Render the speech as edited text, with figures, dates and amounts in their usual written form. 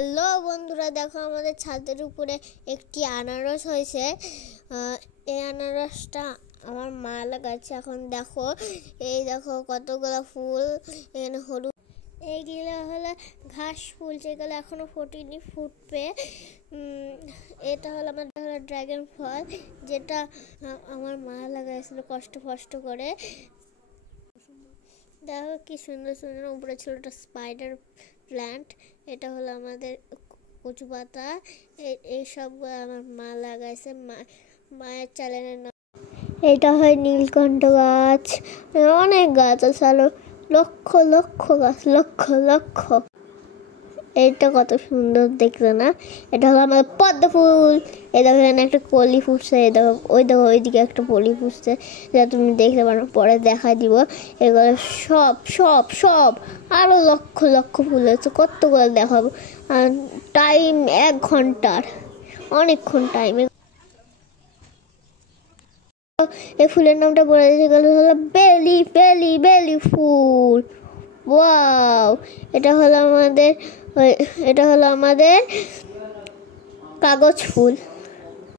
Hello বন্ধুরা, দেখো আমাদের ছাদের উপরে একটি আনারস হয়েছে। এই আনারসটা আমার মা লাগাচ্ছে। এখন দেখো, এই দেখো কতগুলো ফুল, এখানে হলুদ, এইগুলো হলো ঘাস ফুল, যেগুলো এখনো ফোটেনি, ফুটবে। এটা হলো ড্রাগন ফল, যেটা আমার মা লাগাইছিল কষ্ট করে। দেখো কি সুন্দর সুন্দর, উপরে ছিল একটা স্পাইডার প্ল্যান্ট। এটা হলো আমাদের কচু পাতা। এইসব আমার মা লাগাইছে, মায়ের চ্যানেলের নাম। এটা হয় নীলকণ্ঠ গাছ। অনেক গাছ আছে, আরো লক্ষ লক্ষ গাছ, লক্ষ লক্ষ। এটা কত সুন্দর দেখতে না? এটা হলো আমাদের পদ্ম ফুল। এই দেখো এখানে একটা কলি ফুটছে, এই দেখো ওইদিকে একটা কলি ফুটছে, যেটা তুমি দেখতে পারো, পরে দেখাই দিব। এগুলো সব সব সব আরো লক্ষ লক্ষ ফুল হচ্ছে, কতগুলো দেখাবো। আর টাইম 1 ঘন্টার, অনেকক্ষণ টাইম। এই ফুলের নামটা বলে দিতে গেলে হলো বেলি ফুল। ওয়াও! এটা হলো আমাদের কাগজ ফুল।